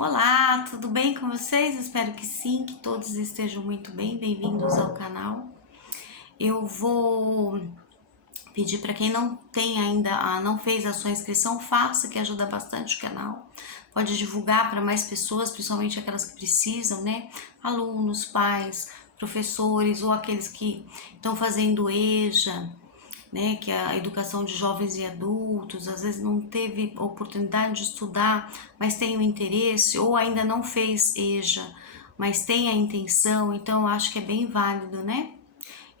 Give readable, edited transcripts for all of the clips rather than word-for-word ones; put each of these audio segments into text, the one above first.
Olá, tudo bem com vocês? Espero que sim, que todos estejam muito bem. Bem-vindos ao canal. Eu vou pedir para quem não tem ainda, não fez a sua inscrição, faça, que ajuda bastante o canal. Pode divulgar para mais pessoas, principalmente aquelas que precisam, né? Alunos, pais, professores ou aqueles que estão fazendo EJA, né, que é a educação de jovens e adultos, às vezes não teve oportunidade de estudar, mas tem o interesse, ou ainda não fez EJA, mas tem a intenção, então eu acho que é bem válido, né?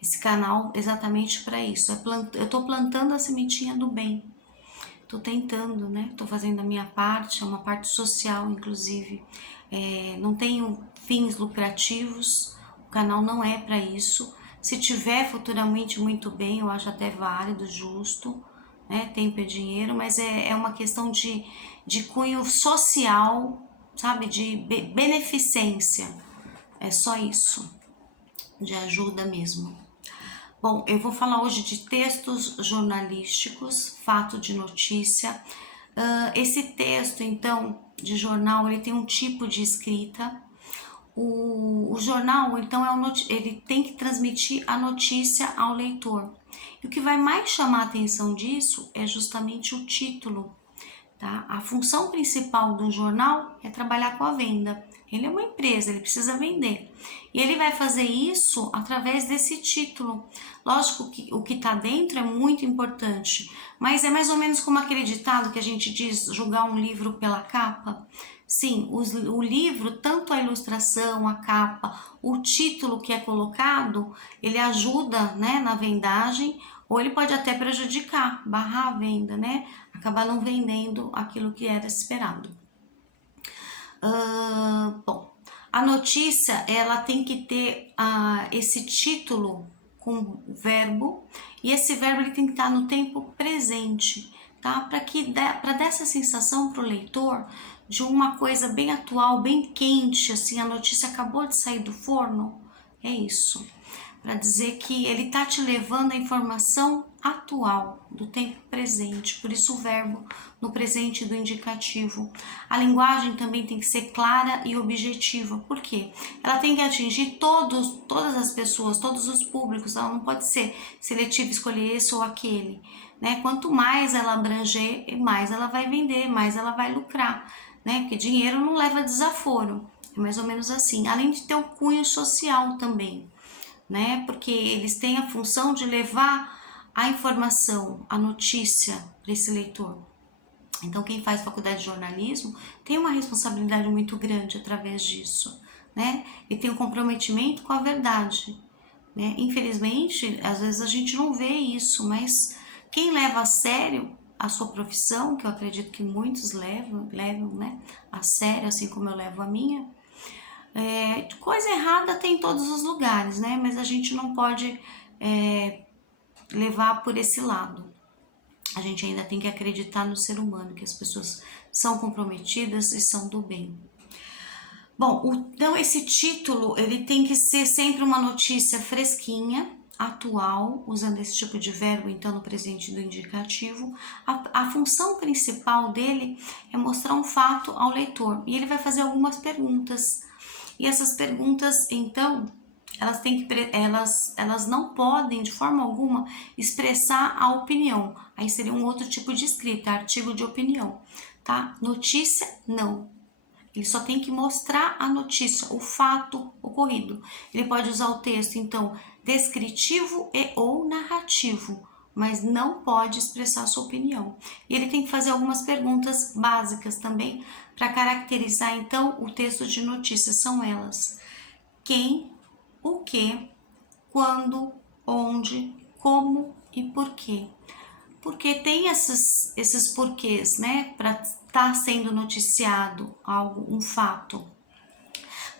Esse canal exatamente para isso. Eu estou plantando a sementinha do bem, estou tentando, né? Estou fazendo a minha parte, é uma parte social, inclusive. Não tenho fins lucrativos, o canal não é para isso. Se tiver futuramente, muito bem, eu acho até válido, justo, né? Tempo é dinheiro, mas é uma questão de cunho social, sabe? De beneficência. É só isso, de ajuda mesmo. Bom, eu vou falar hoje de textos jornalísticos, fato de notícia. Esse texto, então, de jornal, ele tem um tipo de escrita. O jornal, então, ele tem que transmitir a notícia ao leitor. E o que vai mais chamar a atenção disso é justamente o título. Tá? A função principal do jornal é trabalhar com a venda. Ele é uma empresa, ele precisa vender. E ele vai fazer isso através desse título. Lógico que o que está dentro é muito importante, mas é mais ou menos como aquele ditado que a gente diz, julgar um livro pela capa. Sim, o livro, tanto a ilustração, a capa, o título que é colocado, ele ajuda, né, na vendagem, ou ele pode até prejudicar, barrar a venda, né? Acabar não vendendo aquilo que era esperado. Bom, a notícia, ela tem que ter esse título com verbo, e esse verbo ele tem que estar no tempo presente, tá? Para dar essa sensação para o leitor de uma coisa bem atual, bem quente, assim, a notícia acabou de sair do forno, é isso. Para dizer que ele está te levando a informação atual, do tempo presente, por isso o verbo no presente do indicativo. A linguagem também tem que ser clara e objetiva, por quê? Ela tem que atingir todas as pessoas, todos os públicos, ela não pode ser seletiva, escolher esse ou aquele, né? Quanto mais ela abranger, mais ela vai vender, mais ela vai lucrar, né? Porque dinheiro não leva desaforo, é mais ou menos assim, além de ter o cunho social também, né? Porque eles têm a função de levar a informação, a notícia para esse leitor. Então, quem faz faculdade de jornalismo tem uma responsabilidade muito grande através disso, né? E tem um comprometimento com a verdade, né? Infelizmente, às vezes a gente não vê isso, mas quem leva a sério a sua profissão, que eu acredito que muitos levam, né, a sério, assim como eu levo a minha, coisa errada tem em todos os lugares, né? Mas a gente não pode levar por esse lado. A gente ainda tem que acreditar no ser humano, que as pessoas são comprometidas e são do bem. Bom, então esse título, ele tem que ser sempre uma notícia fresquinha, atual, usando esse tipo de verbo, então, no presente do indicativo. A função principal dele é mostrar um fato ao leitor, e ele vai fazer algumas perguntas. E essas perguntas, então, elas não podem, de forma alguma, expressar a opinião. Aí seria um outro tipo de escrita, artigo de opinião, tá? Notícia, não. Ele só tem que mostrar a notícia, o fato ocorrido. Ele pode usar o texto, então, descritivo e ou narrativo, mas não pode expressar sua opinião. E ele tem que fazer algumas perguntas básicas também para caracterizar, então, o texto de notícia. São elas: quem, o que, quando, onde, como e por quê. Porque tem esses porquês, né, para estar sendo noticiado algo, um fato.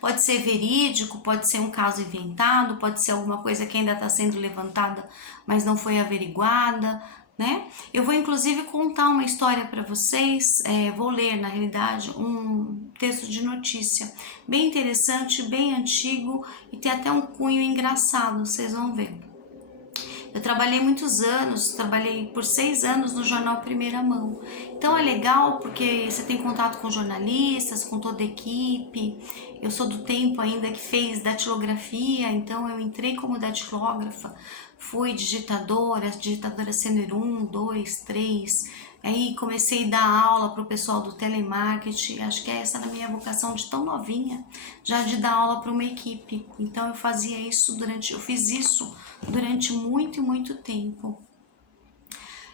Pode ser verídico, pode ser um caso inventado, pode ser alguma coisa que ainda está sendo levantada, mas não foi averiguada, né? Eu vou inclusive contar uma história para vocês, vou ler na realidade um texto de notícia bem interessante, bem antigo e tem até um cunho engraçado, vocês vão ver. Eu trabalhei muitos anos, trabalhei por 6 anos no jornal Primeira Mão. Então é legal porque você tem contato com jornalistas, com toda a equipe. Eu sou do tempo ainda que fez datilografia, então eu entrei como datilógrafa, fui digitadora sênior 1, 2, 3. Aí comecei a dar aula para o pessoal do telemarketing. Acho que essa era a minha vocação de tão novinha, já de dar aula para uma equipe. Então eu fiz isso durante muito e muito tempo.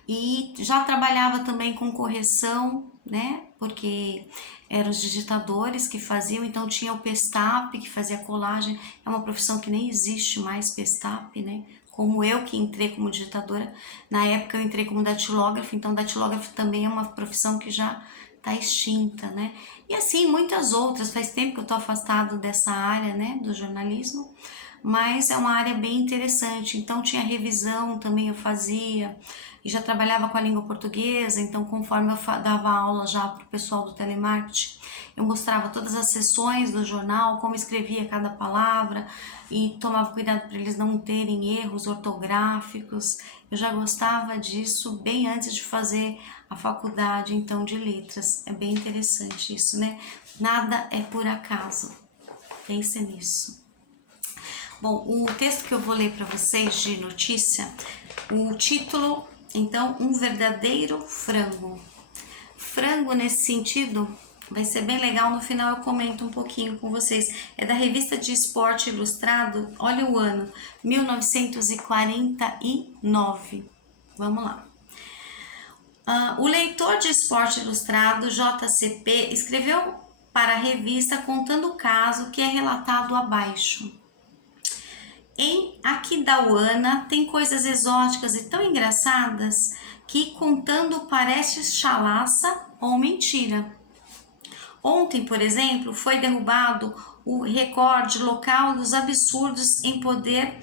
E já trabalhava também com correção, né? Porque eram os digitadores que faziam, então tinha o Pestap que fazia colagem. É uma profissão que nem existe mais, Pestap, né? Como eu que entrei como digitadora, na época eu entrei como datilógrafa, então datilógrafo também é uma profissão que já está extinta, né? E assim, muitas outras, faz tempo que eu tô afastado dessa área, né, do jornalismo, mas é uma área bem interessante, então tinha revisão também eu fazia, e já trabalhava com a língua portuguesa, então conforme eu dava aula já para o pessoal do telemarketing, eu mostrava todas as seções do jornal, como escrevia cada palavra e tomava cuidado para eles não terem erros ortográficos. Eu já gostava disso bem antes de fazer a faculdade então de letras. É bem interessante isso, né? Nada é por acaso. Pense nisso. Bom, o texto que eu vou ler para vocês de notícia, o título, então, Um Verdadeiro Frango. Frango nesse sentido vai ser bem legal, no final eu comento um pouquinho com vocês. É da revista de esporte ilustrado, olha o ano, 1949. Vamos lá. O leitor de esporte ilustrado, JCP, escreveu para a revista contando o caso que é relatado abaixo. Em Aquidauana tem coisas exóticas e tão engraçadas que contando parece chalaça ou mentira. Ontem, por exemplo, foi derrubado o recorde local dos absurdos em poder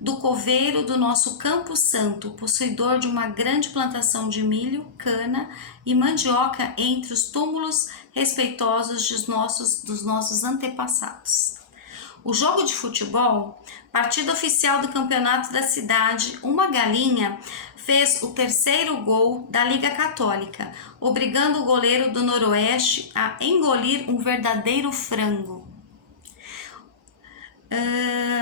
do coveiro do nosso Campo Santo, possuidor de uma grande plantação de milho, cana e mandioca entre os túmulos respeitosos dos nossos antepassados. O jogo de futebol, partida oficial do campeonato da cidade, uma galinha fez o terceiro gol da Liga Católica, obrigando o goleiro do Noroeste a engolir um verdadeiro frango.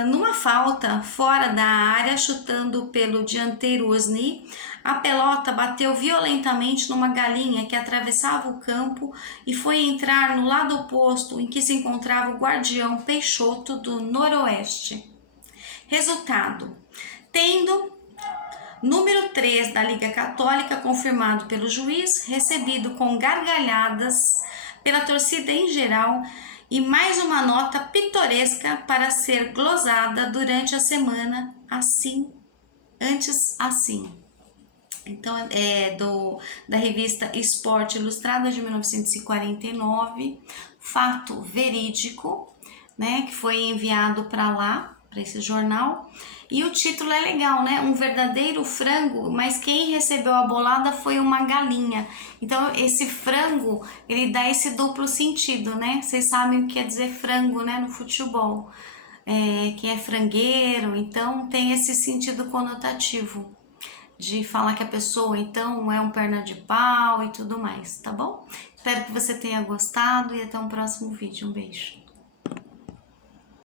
Numa falta fora da área, chutando pelo dianteiro Osni, a pelota bateu violentamente numa galinha que atravessava o campo e foi entrar no lado oposto em que se encontrava o guardião Peixoto do Noroeste. Resultado: tendo número 3 da Liga Católica confirmado pelo juiz, recebido com gargalhadas pela torcida em geral, e mais uma nota pitoresca para ser glosada durante a semana, antes assim. Então, é da revista Esporte Ilustrada de 1949, fato verídico, né, que foi enviado para lá, para esse jornal. E o título é legal, né? Um verdadeiro frango, mas quem recebeu a bolada foi uma galinha. Então, esse frango, ele dá esse duplo sentido, né? Vocês sabem o que quer dizer frango, né? No futebol. Quem é frangueiro, então tem esse sentido conotativo de falar que a pessoa, então, é um perna de pau e tudo mais, tá bom? Espero que você tenha gostado e até um próximo vídeo. Um beijo.